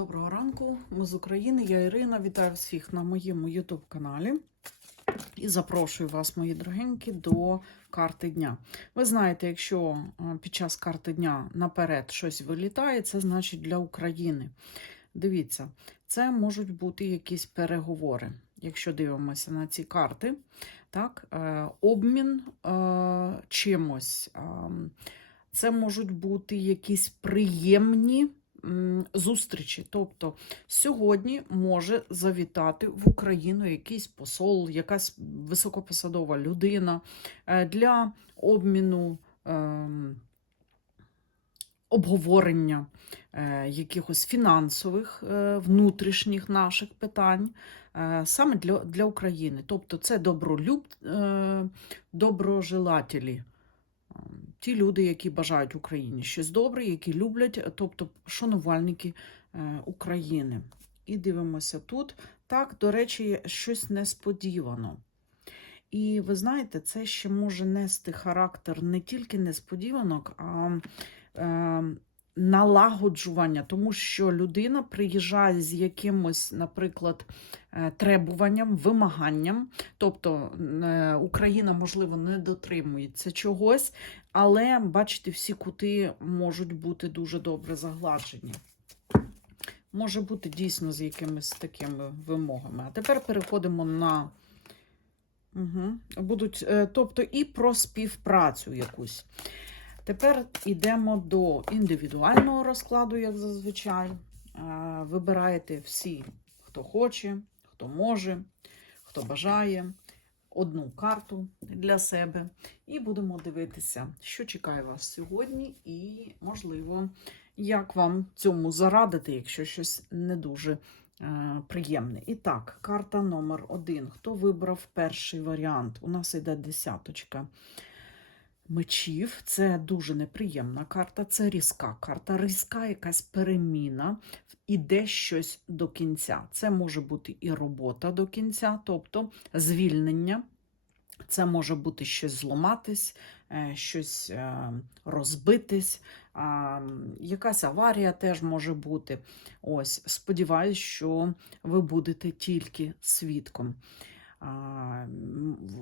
Доброго ранку, ми з України. Я Ірина. Вітаю всіх на моєму YouTube каналі і запрошую вас, мої дорогенькі, до карти дня. Ви знаєте, якщо е, під час карти дня наперед щось вилітає, це значить для України. Дивіться, це можуть бути якісь переговори. Якщо дивимося на ці карти, так, е, обмін е, чимось. Це можуть бути якісь приємні зустрічі. Тобто сьогодні може завітати в Україну якийсь посол, якась високопосадова людина е, для обміну. ем, Обговорення е, якихось фінансових е, внутрішніх наших питань саме для, для України. Тобто це добролюб, е, доброжелателі, Е, ті люди, які бажають Україні щось добре, які люблять, тобто шанувальники е, України. І дивимося тут. Так, до речі, щось несподівано. І ви знаєте, це ще може нести характер не тільки несподіванок, а е, налагоджування, тому що людина приїжджає з якимось, наприклад, е, требуванням, вимаганням. Тобто е, Україна, можливо, не дотримується чогось, але бачите, всі кути можуть бути дуже добре загладжені. Може бути дійсно з якимись такими вимогами. А тепер переходимо на. Угу. Будуть, е, тобто і про співпрацю якусь. Тепер йдемо до індивідуального розкладу, як зазвичай. Е, Вибираєте всі, хто хоче, хто може, хто бажає, одну карту для себе. І будемо дивитися, що чекає вас сьогодні, і, можливо, як вам цьому зарадити, якщо щось не дуже е, приємне. І так, карта номер один. Хто вибрав перший варіант? У нас йде десяточка мечів. Це дуже неприємна карта, це різка карта, різка якась переміна, іде щось до кінця. Це може бути і робота до кінця, тобто звільнення. Це може бути щось зламатись, е, щось е, розбитись, якась аварія теж може бути. Ось, сподіваюсь, що ви будете тільки свідком.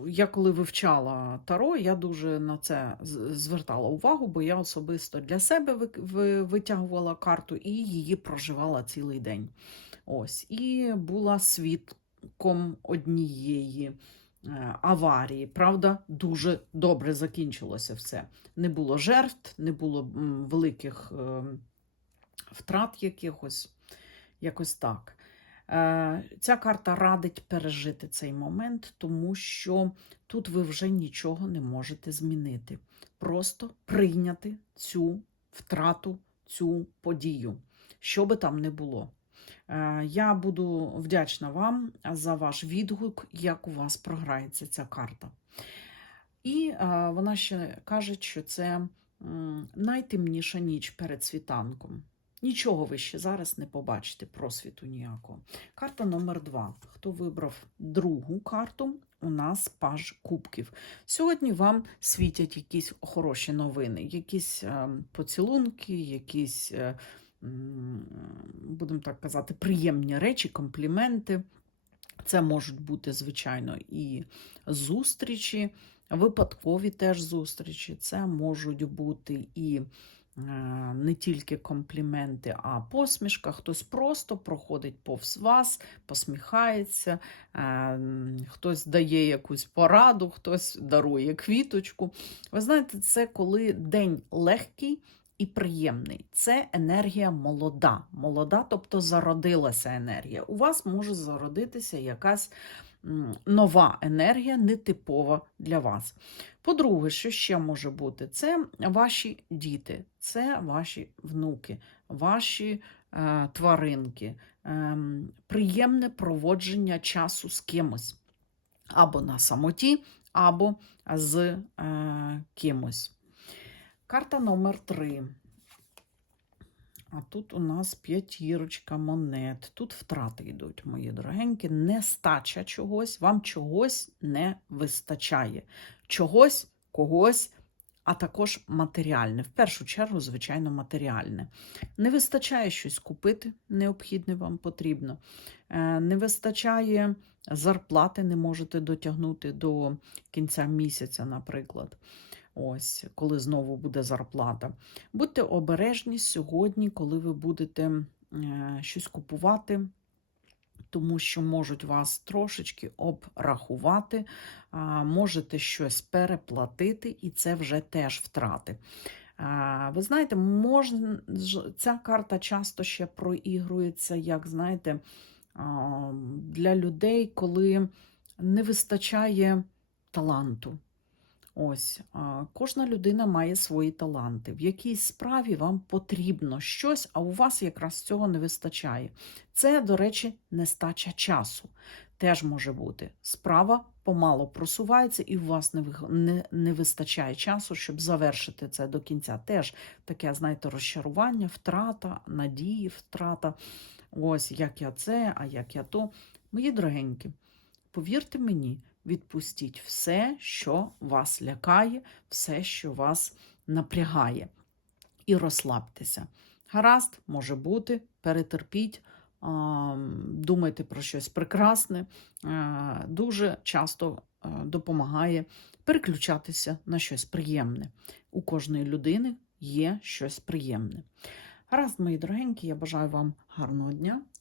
Я коли вивчала Таро, я дуже на це звертала увагу, бо я особисто для себе ви- ви- витягувала карту і її проживала цілий день. Ось, і була свідком однієї е, аварії. Правда, дуже добре закінчилося все. Не було жертв, не було великих е, втрат якихось, якось так. Е, Ця карта радить пережити цей момент, тому що тут ви вже нічого не можете змінити. Просто прийняти цю втрату, цю подію, що би там не було. Е, Я буду вдячна вам за ваш відгук, як у вас програється ця карта. І е, вона ще каже, що це найтемніша ніч перед світанком. Нічого ви ще зараз не побачите, просвіту ніякого. Карта номер два. Хто вибрав другу карту? У нас паж кубків. Сьогодні вам світять якісь хороші новини, якісь е, поцілунки, якісь, е, будемо так казати, приємні речі, компліменти. Це можуть бути, звичайно, і зустрічі, випадкові теж зустрічі. Це можуть бути і не тільки компліменти, а посмішка. Хтось просто проходить повз вас, посміхається, е, хтось дає якусь пораду, хтось дарує квіточку. Ви знаєте, це коли день легкий. І приємний. Це енергія молода. Молода, тобто зародилася енергія. У вас може зародитися якась нова енергія, нетипова для вас. По-друге, що ще може бути? Це ваші діти, це ваші внуки, ваші е, тваринки, ем, приємне проводження часу з кимось. Або на самоті, або з е, кимось. Карта номер три. А тут у нас п'ятірочка монет. Тут втрати йдуть, мої дорогенькі. Нестача чогось, вам чогось не вистачає. Чогось, когось а також матеріальне. В першу чергу, звичайно, матеріальне. Не вистачає щось купити, необхідне вам потрібно. Е, Не вистачає зарплати, не можете дотягнути до кінця місяця, наприклад. Ось, коли знову буде зарплата. Будьте обережні сьогодні, коли ви будете е, щось купувати, тому що можуть вас трошечки обрахувати, можете щось переплатити, і це вже теж втрати. Ви знаєте, можна, ця карта часто ще проігрується, як знаєте, для людей, коли не вистачає таланту. Ось, кожна людина має свої таланти. В якійсь справі вам потрібно щось, а у вас якраз цього не вистачає. Це, до речі, нестача часу. Теж може бути. Справа помало просувається, і у вас не, не, не вистачає часу, щоб завершити це до кінця. Теж таке, знаєте, розчарування, втрата, надії, втрата. Ось як я це, а як я то. Мої дорогенькі, повірте мені, відпустіть все, що вас лякає, все, що вас напрягає, і розслабтеся. Гаразд, може бути, перетерпіть, думайте про щось прекрасне. Дуже часто допомагає переключатися на щось приємне. У кожної людини є щось приємне. Гаразд, мої дорогенькі, я бажаю вам гарного дня,